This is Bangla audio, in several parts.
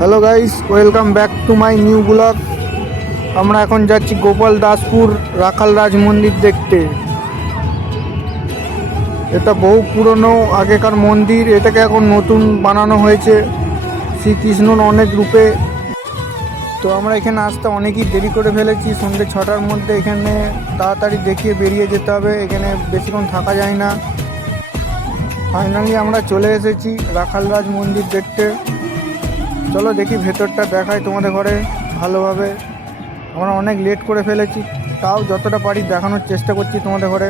Hello guys welcome back to my new blog আমরা এখন যাচ্ছি গোপাল দাসপুর রাখাল রাজ মন্দির দেখতে। এটা বহু পুরনো আগেকার মন্দির। এটাকে এখন নতুন বানানো হয়েছে শ্রীকৃষ্ণর অনেক রূপে। তো আমরা এখানে আসতে অনেকই দেরি করে ফেলেছি। সন্ধ্যে ছটার মধ্যে এখানে তাড়াতাড়ি দেখিয়ে বেরিয়ে যেতে হবে। এখানে বেশিক্ষণ থাকা যায় না। ফাইনালি আমরা চলে এসেছি রাখালরাজ মন্দির দেখতে। চলো দেখি ভেতরটা দেখায় তোমাদের ঘরে ভালোভাবে। আমরা অনেক লেট করে ফেলেছি, তাও যতটা পারি দেখানোর চেষ্টা করছি তোমাদের ঘরে।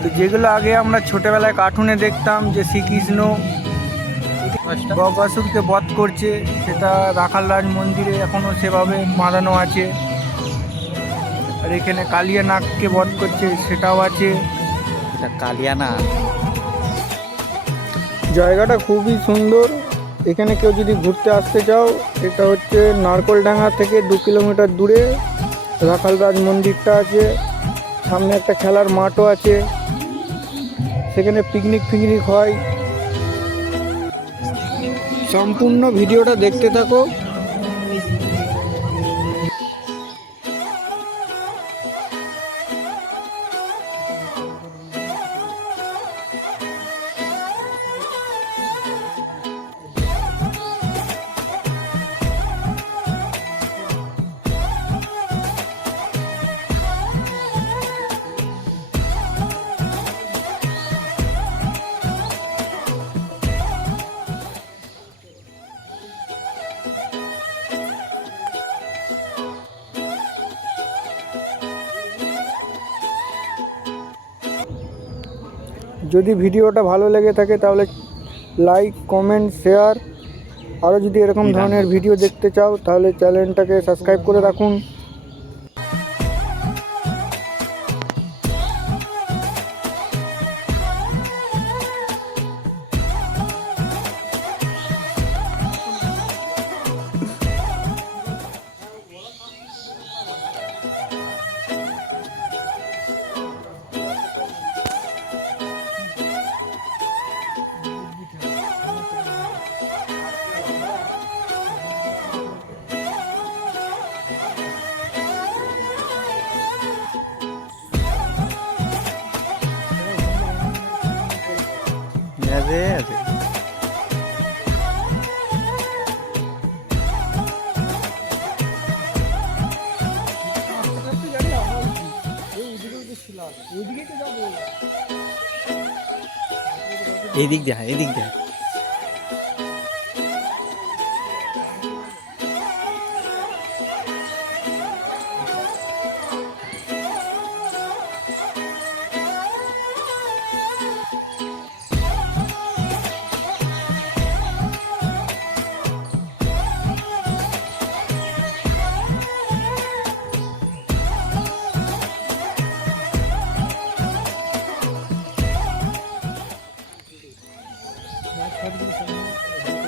তো যেগুলো আগে আমরা ছোটবেলায় কার্টুনে দেখতাম যে শ্রীকৃষ্ণ বকাসুরকে বধ করছে সেটা রাখালরাজ মন্দিরে এখনও সেভাবে বাঁধানো আছে। আর এখানে কালিয়া নাগকে বধ করছে সেটাও আছে। এটা কালিয়ানা জায়গাটা খুবই সুন্দর। এখানে কেউ যদি ঘুরতে আসতে চাও এটা হচ্ছে নারকলডাঙ্গা থেকে দু কিলোমিটার দূরে। রাখালরাজ মন্দিরটা আছে। সামনে একটা খেলার মাঠও আছে। সেখানে পিকনিক ফিকনিক হয়। সম্পূর্ণ ভিডিওটা দেখতে থাকো। যদি ভিডিওটা ভালো লেগে থাকে তাহলে লাইক কমেন্ট শেয়ার। আরও যদি এরকম ধরনের ভিডিও দেখতে চাও তাহলে চ্যানেলটাকে সাবস্ক্রাইব করে রাখুন। আরে এদিক দেখা এদিক দেখা 자不는생 각.